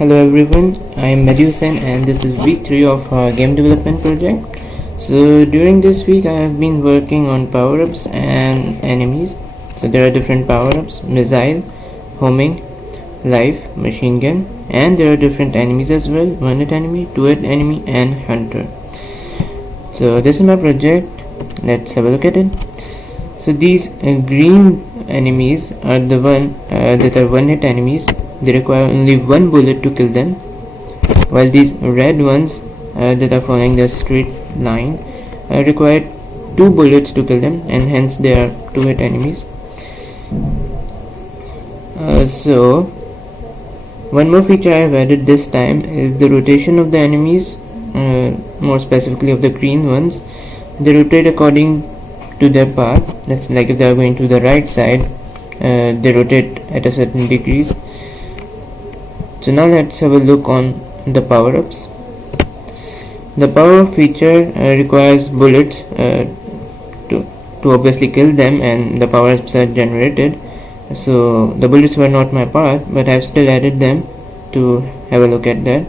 Hello everyone, I am Mehdi Hussain and this is week 3 of our game development project. So during this week I have been working on power-ups and enemies. So there are different power-ups: missile, homing, life, machine gun, and there are different enemies as well: 1-hit enemy, 2-hit enemy, and hunter. So this is my project. Let's have a look at it. So these green enemies are the one that are 1-hit enemies. They require only one bullet to kill them, while these red ones that are following the straight line require 2 bullets to kill them, and hence they are 2-hit enemies. So one more feature I have added this time is the rotation of the enemies, more specifically of the green ones. They rotate according to their path. That's like if they are going to the right side, they rotate at a certain degrees. So now let's have a look on the power-ups. The power-up feature requires bullets to obviously kill them, and the power-ups are generated. So the bullets were not my part, but I've still added them to have a look at that.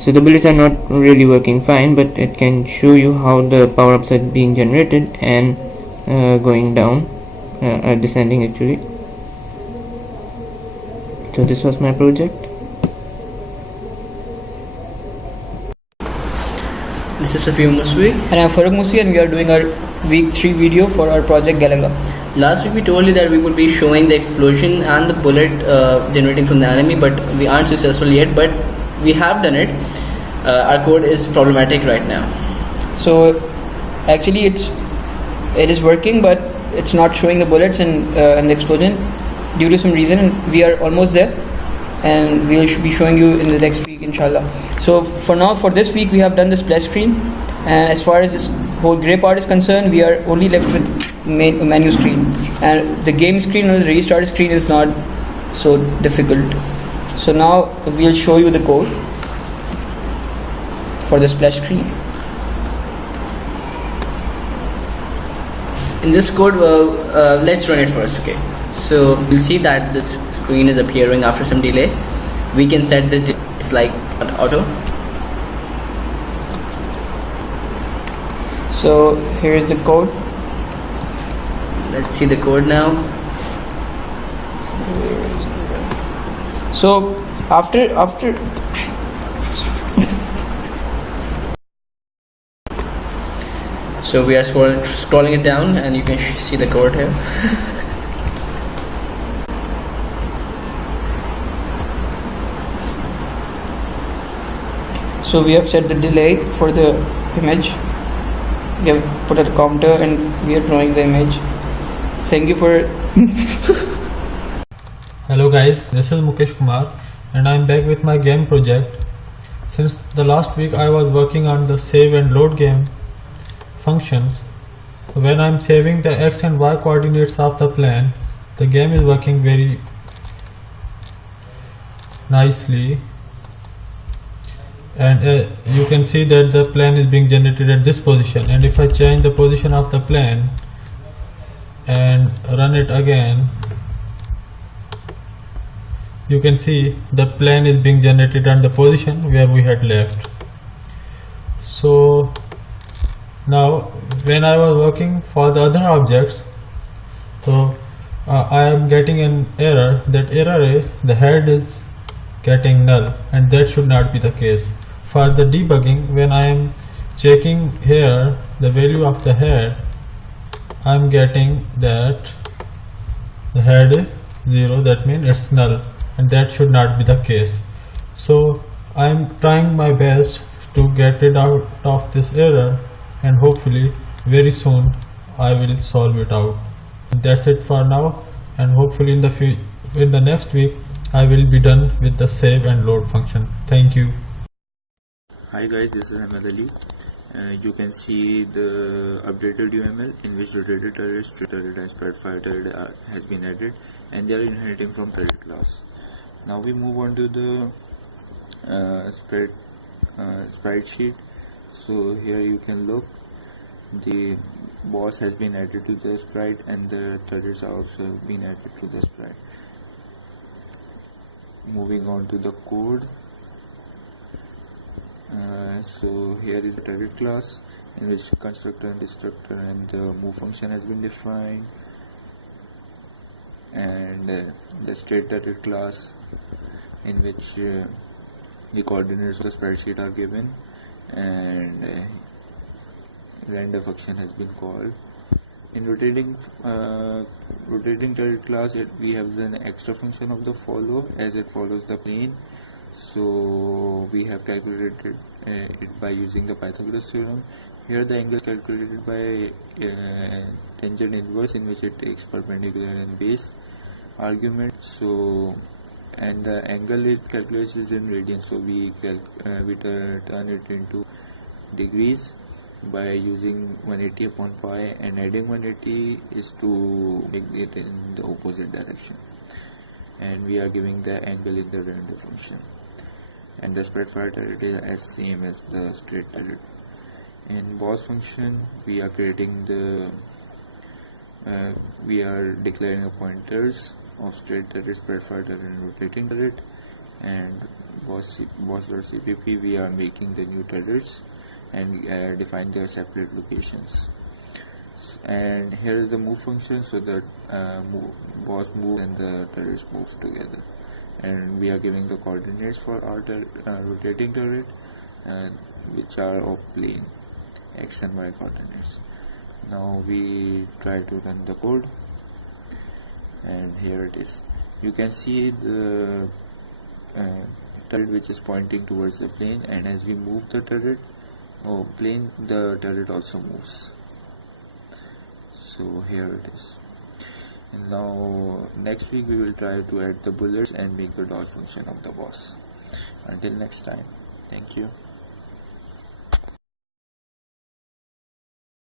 So the bullets are not really working fine, but it can show you how the power-ups are being generated and going down, descending actually. So this was my project. This is Safiya Muswi. And I'm Farooq Musi, and we are doing our week 3 video for our project Galaga. Last week we told you that we would be showing the explosion and the bullet generating from the enemy, but we aren't successful yet, but we have done it. Our code is problematic right now. So actually it is working, but it's not showing the bullets and the explosion due to some reason, and we are almost there, and we will be showing you in the next week, inshallah. So for now, for this week, we have done the splash screen, and as far as this whole grey part is concerned, we are only left with menu screen, and the game screen or the restart screen is not so difficult. So now we'll show you the code for the splash screen. In this code, let's run it first, okay? So we'll see that this screen is appearing after some delay. We can set the it's like auto. So here is the code. Let's see the code now. So after So we are scrolling it down, and you can see the code here. So we have set the delay for the image. We have put a counter and we are drawing the image. Thank you for Hello guys, this is Mukesh Kumar and I am back with my game project. Since the last week I was working on the save and load game functions. When I am saving the x and y coordinates of the plane, the game is working very nicely, and you can see that the plane is being generated at this position, and if I change the position of the plane and run it again, you can see the plane is being generated at the position where we had left. So now when I was working for the other objects, so I am getting an error. That error is the head is getting null, and that should not be the case. For the debugging, when I am checking here the value of the head, I am getting that the head is 0, that means it's null, and that should not be the case. So I am trying my best to get rid out of this error, and hopefully very soon I will solve it out. That's it for now, and hopefully in the next week I will be done with the save and load function. Thank you. Hi guys, this is Ahmed Ali. You can see the updated UML in which rotated turret, flip turret and spread fire turret has been added, and they are inheriting from turret class. Now we move on to the sprite sheet. So here you can look, the boss has been added to the sprite and the turrets are also been added to the sprite. moving on to the code. So here is the turret class, in which constructor and destructor and the move function has been defined, and the state turret class, in which the coordinates of the spreadsheet are given, and render function has been called. In rotating turret class, we have an extra function of the follow, as it follows the plane. So we have calculated it by using the Pythagoras theorem. Here the angle is calculated by tangent inverse, in which it takes perpendicular and base argument. So, and the angle it calculates is in radians, so we turn it into degrees by using 180 upon pi, and adding 180 is to make it in the opposite direction, and we are giving the angle in the render function. And the spread fire turret is as same as the straight turret. In boss function, we are creating the we are declaring a pointers of straight turret, spread fire turret, and rotating turret. And boss.cpp, we are making the new turrets and define their separate locations. And here is the move function, so that boss move and the turrets move together. And we are giving the coordinates for our rotating turret, which are of plane x and y coordinates. Now we try to run the code, and here it is. You can see the turret which is pointing towards the plane, and as we move the turret plane, the turret also moves. So here it is. And now next week we will try to add the bullets and make the dodge function of the boss. Until next time, thank you.